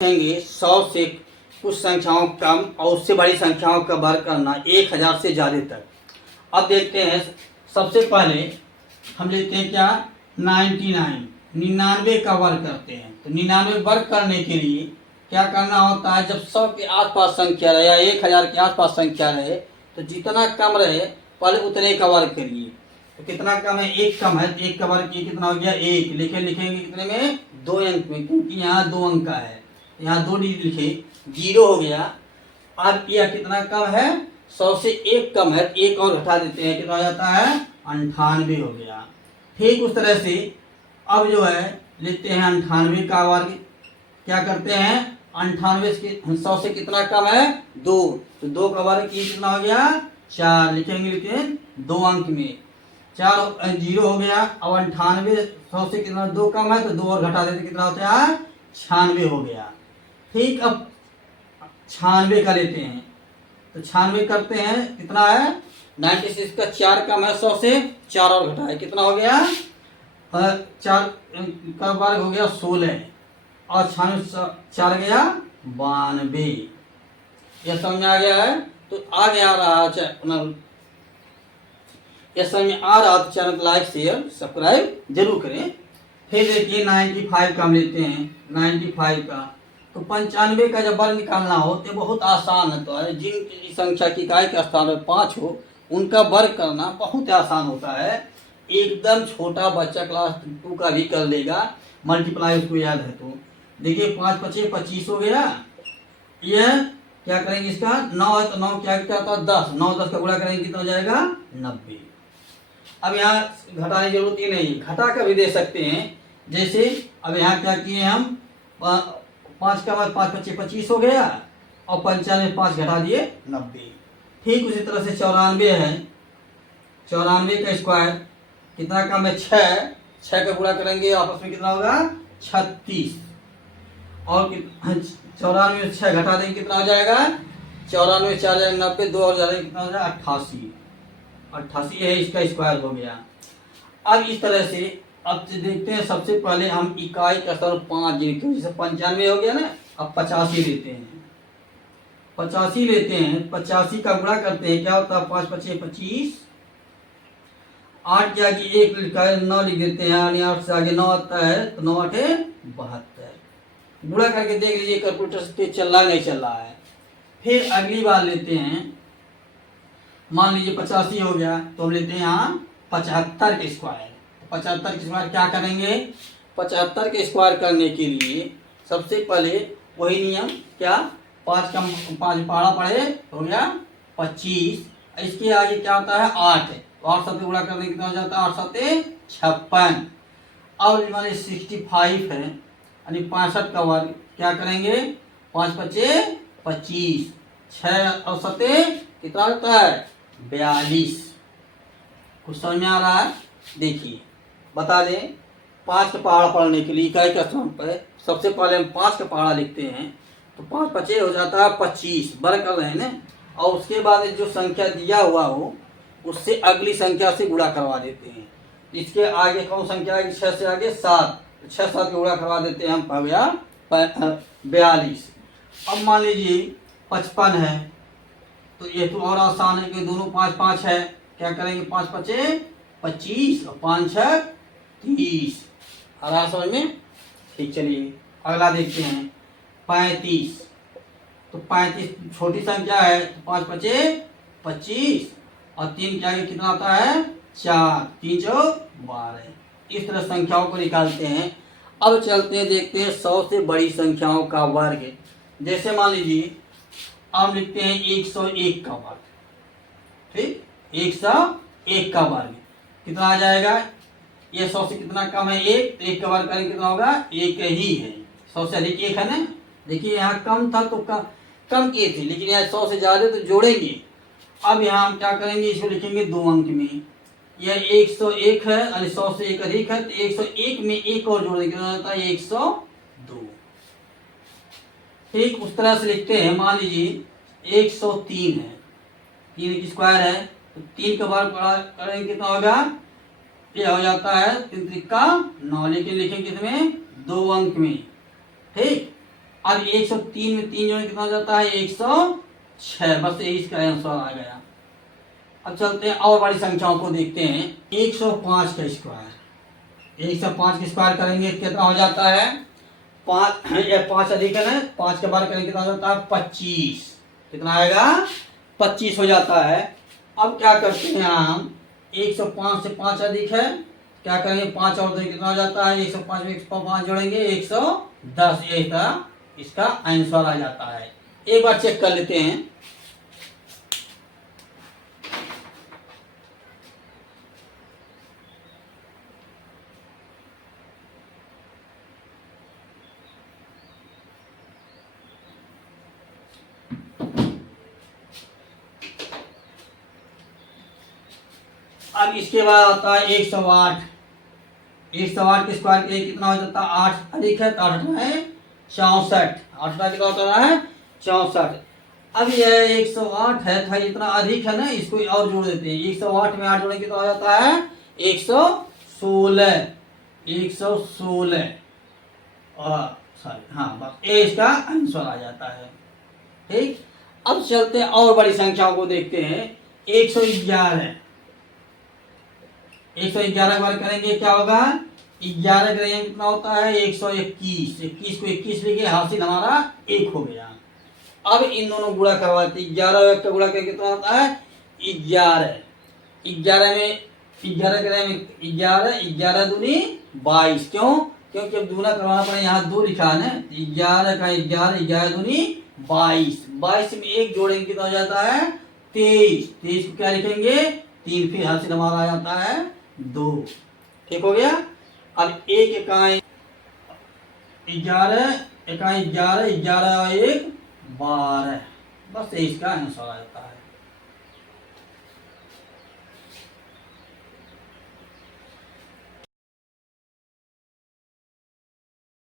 देखेंगे 100 से कुछ संख्याओं कम और उससे बड़ी संख्याओं का वर्ग करना 1000 से ज़्यादा तक। अब देखते हैं, सबसे पहले हम लेते हैं क्या 99 का वर्ग करते हैं। तो 99 वर्ग करने के लिए क्या करना होता है, जब 100 के आसपास संख्या रहे या 1000 के आसपास संख्या रहे तो जितना कम रहे पहले उतने का वर्ग करिए। तो कितना कम है, एक कम है, तो एक का वर्ग कितना हो गया, एक। लिखेंगे कितने में, 2 अंक में, क्योंकि यहाँ 2 अंक का है, यहाँ 2 डिजिट लिखे, 0 हो गया। अब यह कितना कम है, 100 से 1 कम है, एक और घटा देते हैं, कितना हो जाता है 98 हो गया। ठीक उस तरह से अब जो है लिखते हैं 98 का वर्ग। क्या करते हैं, 98 से 100 से कितना कम है, 2, तो 2 का वर्ग कितना हो गया 4। लिखेंगे 2 अंक में, 4 0 हो गया। अब 98 100 से कितना 2 कम है, तो 2 और घटा देते कितना होता है 96 हो गया। ठीक, अब 96 का लेते हैं, तो 96 करते हैं, कितना है 96 का 4 कम है 100 से, 4 और घटाए कितना हो गया 4 का वर्ग हो गया 16 और 96 4 गया 92। यह समझ में आ गया है। तो आगे आ रहा है, यह समझ में आ रहा तो चैनल को लाइक शेयर सब्सक्राइब जरूर करें। फिर देखिए 95 का हम लेते हैं, 95 का तो 95 का जब वर्ग निकालना हो तो बहुत आसान है। तो जिन संख्या की इकाई का स्थान में 5 हो उनका वर्ग करना बहुत आसान होता है। एकदम छोटा बच्चा क्लास 2 का भी कर लेगा, मल्टीप्लाई उसको याद है। तो देखिए 5 5 25 हो गया। यह क्या करेंगे, इसका 9 है तो 9 क्या था 10, 9 10 का गुणा करेंगे कितना हो जाएगा 90। अब यहाँ घटाने की जरूरत ही नहीं, घटा कर भी दे सकते हैं। जैसे अब यहाँ क्या किए हम, 5 का बाद 5 25 25 हो गया और 95 5 घटा दिए 90। ठीक उसी तरह से 94 है, 94 का स्क्वायर कितना कम है 6 का गुणा करेंगे आपस में कितना होगा 36 और 94 में 6 घटा देंगे कितना हो जाएगा 94 4 जाएगा 90, 2 और जाएगा कितना हो जाएगा 88 है, इसका स्क्वायर हो गया। अब इस तरह से अब देखते हैं, सबसे पहले हम इकाई का स्थान 5 लिखते, जैसे 95 हो गया ना, अब 85 लेते हैं, 85 लेते हैं, 85 का गुणा करते हैं, क्या होता है 5 5 25, 8 के आगे 1 लिखा है 9 लिख देते हैं, यानी 8 से आगे 9 आता है तो 9 8 72। गुणा करके देख लीजिए कैलकुलेटर से तेज चल रहा है नहीं चल रहा है। फिर अगली बार लेते हैं, मान लीजिए 85 हो गया तो हम लेते हैं यहाँ 75 के स्क्वायर। 75 के स्क्वायर क्या करेंगे, 75 के स्क्वायर करने के लिए सबसे पहले वही नियम, क्या 5 का 5 पारा पड़े हो गया 25, इसके आगे क्या होता है 8, तो 8 से गुणा करने कितना हो जाता है 8 7 56। अब हमारे 65 है, यानी 65 का वर्ग क्या करेंगे 5 5 25, 6 और 7 कितना होता है 42। कुछ समझ में आ रहा है। देखिए बता दें, 5 का पहाड़ा पढ़ने के लिए इकाई का स्थान पर सबसे पहले हम 5 का पहाड़ा लिखते हैं, तो 5 5 हो जाता है 25, वर्ग कर रहे हैं ना, और उसके बाद जो संख्या दिया हुआ हो उससे अगली संख्या से गुणा करवा देते हैं। इसके आगे कौन संख्या आएगी, 6 से आगे 7, 6 7 गुणा करवा देते हैं हम, हो गया 42। अब मान लीजिए 55 है, तो ये तो और आसान है कि दोनों 5 5 है, क्या करेंगे 5 5 25 और 5 6 30। आ रहा समझ में। ठीक, चलिए अगला देखते हैं 35। तो 35 छोटी संख्या है, तो 5 5 25 और 3 के आगे कितना आता है 4, 3 4 12। इस तरह संख्याओं को निकालते हैं। अब चलते हैं, देखते हैं 100 से बड़ी संख्याओं का वर्ग। जैसे मान लीजिए हम लिखते हैं 101 का वर्ग। ठीक, 101 का वर्ग कितना आ जाएगा, ये 100 से कितना कम है 1, तो 1 का वर्ग करेंगे कितना होगा 1 ही है, 100 से अधिक 1 है ना। देखिए यहाँ कम था तो कम किए थे, लेकिन यहाँ 100 से ज़्यादा तो जोड़ेंगे। अब यहाँ हम क्या करेंगे, इसको लिखेंगे 2 अंक में, यह 101 है यानी 100 से 1 अधिक है, तो 101 में 1 और जोड़ देंगे कितना होता है 102। ठीक उस तरह से लिखते हैं, मान लीजिए 103 है, 3 की स्क्वायर है, तो 3 का वर्ग करेंगे कितना होगा, ये हो जाता है 3 3 का 9, लेकिन लिखेंगे कितने 2 अंक में। ठीक, अब 103 में 3 जोड़े कितना हो जाता है 106। बस यही इसका आंसर आ गया। अब चलते हैं और बड़ी संख्याओं को देखते हैं। 105 का स्क्वायर, 105 का स्क्वायर करेंगे कितना हो जाता है 5, ये 5 अधिक है ना, 5 के बार करेंगे कितना हो जाता है 25। कितना आएगा 25 हो जाता है। अब क्या करते हैं हम 105 से 5 अधिक है, क्या करेंगे 5 और 2 कितना हो जाता है 105 में 105 जोड़ेंगे 110। ये इसका आंसर आ जाता है। एक बार चेक कर लेते हैं। अब इसके बाद आता है 108। 108 के स्क्वायर के लिए कितना हो जाता है 8 अधिक है तो 8 है 64। 8 कितना होता है 64। अब यह 108 है था इतना अधिक है ना, इसको और जोड़ देते हैं। 108 में 8 जोड़ने कितना हो जाता है 116। 116 और सॉरी हाँ बस ये इसका आंसर आ जाता है। ठीक, अब चलते हैं और बड़ी संख्याओं को देखते हैं। 111। 111 बार करेंगे क्या होगा 11 करेंगे कितना होता है 121। 21 को 21 लिखे, हासिल हमारा 1 हो गया। अब इन दोनों गुणा करवाते 11 का गुणा करके कितना होता है 11। 11 में 11 करेंगे 11, 11 दूनी 22। क्यों, क्योंकि अब दूना करवाना पड़े, यहाँ 2 लिखा है ना, 11 का 11, 11 दूनी 22। 22 में 1 जोड़ेंगे कितना हो जाता है 23। 23 को क्या लिखेंगे 3, फिर हासिल हमारा आ जाता है 2। ठीक हो गया। अब 1 इकाई 11, इकाई 11, 11 और 1 12। बस इसका आंसर आ जाता है।